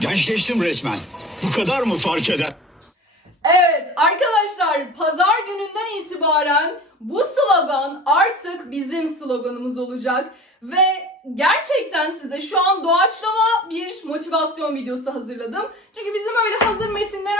Gençleştim resmen. Bu kadar mı fark eder? Evet arkadaşlar pazar gününden itibaren bu slogan artık bizim sloganımız olacak. Ve gerçekten size şu an doğaçlama bir motivasyon videosu hazırladım. Çünkü bizim öyle hazır metinlere falan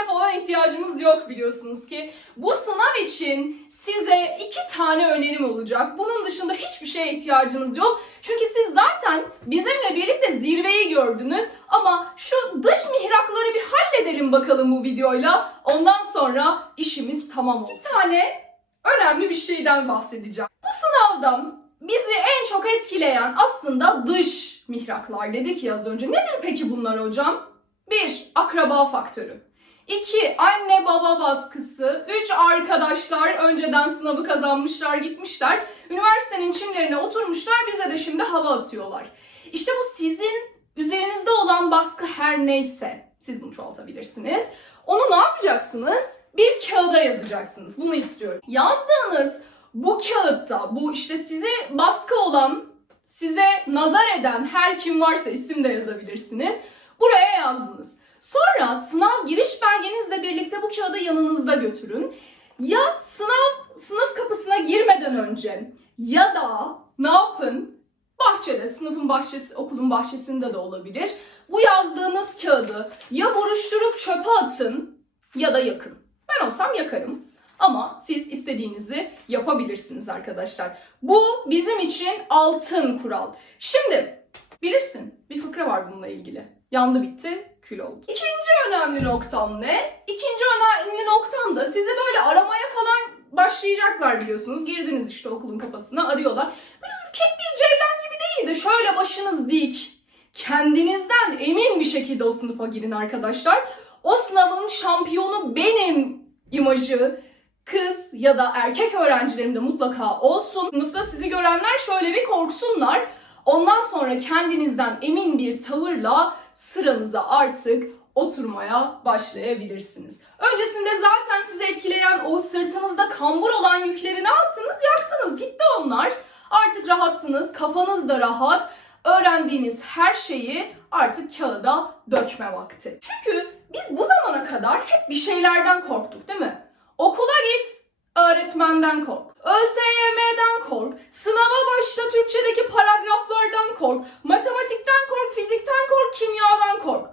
ihtiyacımız yok biliyorsunuz ki. Bu sınav için size iki tane önerim olacak. Bunun dışında hiçbir şeye ihtiyacınız yok. Çünkü siz zaten bizimle birlikte zirveyi gördünüz. Ama şu dış mihrakları bir halledelim bakalım bu videoyla. Ondan sonra işimiz tamam olsun. Bir tane önemli bir şeyden bahsedeceğim. Bu sınavdan bizi en çok etkileyen aslında dış mihraklar dedik ya az önce. Nedir peki bunlar hocam? 1. Akraba faktörü. 2. Anne baba baskısı. 3. Arkadaşlar önceden sınavı kazanmışlar gitmişler. Üniversitenin çimlerine oturmuşlar bize de şimdi hava atıyorlar. İşte bu sizin üzerinizde olan baskı her neyse siz bunu çoğaltabilirsiniz. Onu ne yapacaksınız? Bir kağıda yazacaksınız. Bunu istiyorum. Yazdığınız bu kağıtta bu işte size baskı olan, size nazar eden her kim varsa isim de yazabilirsiniz. Buraya yazdınız. Sonra sınav giriş belgenizle birlikte bu kağıdı yanınızda götürün. Ya sınav sınıf kapısına girmeden önce ya da ne yapın? Bahçede, sınıfın bahçesi, okulun bahçesinde de olabilir. Bu yazdığınız kağıdı ya buruşturup çöpe atın ya da yakın. Ben olsam yakarım. Ama siz istediğinizi yapabilirsiniz arkadaşlar. Bu bizim için altın kural. Şimdi bilirsin bir fıkra var bununla ilgili. Yandı bitti, kül oldu. İkinci önemli noktam ne? İkinci önemli noktam da sizi böyle aramaya falan başlayacaklar biliyorsunuz. Girdiniz işte okulun kapısına arıyorlar. Böyle ürkek bir ceylan gibi değil de şöyle başınız dik. Kendinizden emin bir şekilde o sınıfa girin arkadaşlar. O sınavın şampiyonu benim imajı kız ya da erkek öğrencilerimde mutlaka olsun. Sınıfta sizi görenler şöyle bir korksunlar. Ondan sonra kendinizden emin bir tavırla sıranıza artık oturmaya başlayabilirsiniz. Öncesinde zaten sizi etkileyen o sırtınızda kambur olan yükleri ne yaptınız? Yaktınız. Gitti onlar. Artık rahatsınız. Kafanız da rahat. Öğrendiğiniz her şeyi artık kağıda dökme vakti. Çünkü biz bu zamana kadar hep bir şeylerden korktuk değil mi? Okula git, öğretmenden kork. ÖSYM'den kork. Sınava başla Türkçedeki paragraflardan kork. Matematikten kork, fizikten kork, kimyadan kork.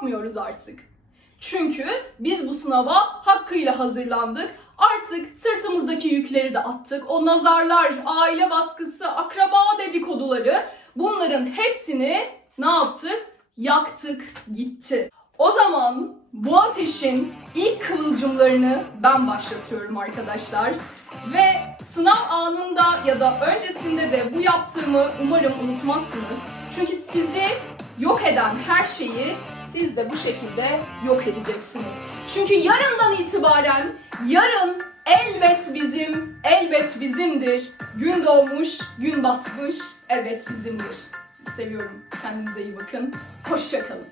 Korkmuyoruz artık. Çünkü biz bu sınava hakkıyla hazırlandık. Artık sırtımızdaki yükleri de attık. O nazarlar, aile baskısı, akraba dedikoduları bunların hepsini ne yaptık? Yaktık gitti. O zaman bu ateşin ilk kıvılcımlarını ben başlatıyorum arkadaşlar. Ve sınav anında ya da öncesinde de bu yaptığımı umarım unutmazsınız. Çünkü sizi yok eden her şeyi siz de bu şekilde yok edeceksiniz. Çünkü yarından itibaren yarın elbet bizim, elbet bizimdir. Gün doğmuş, gün batmış, elbet bizimdir. Sizi seviyorum. Kendinize iyi bakın. Hoşçakalın.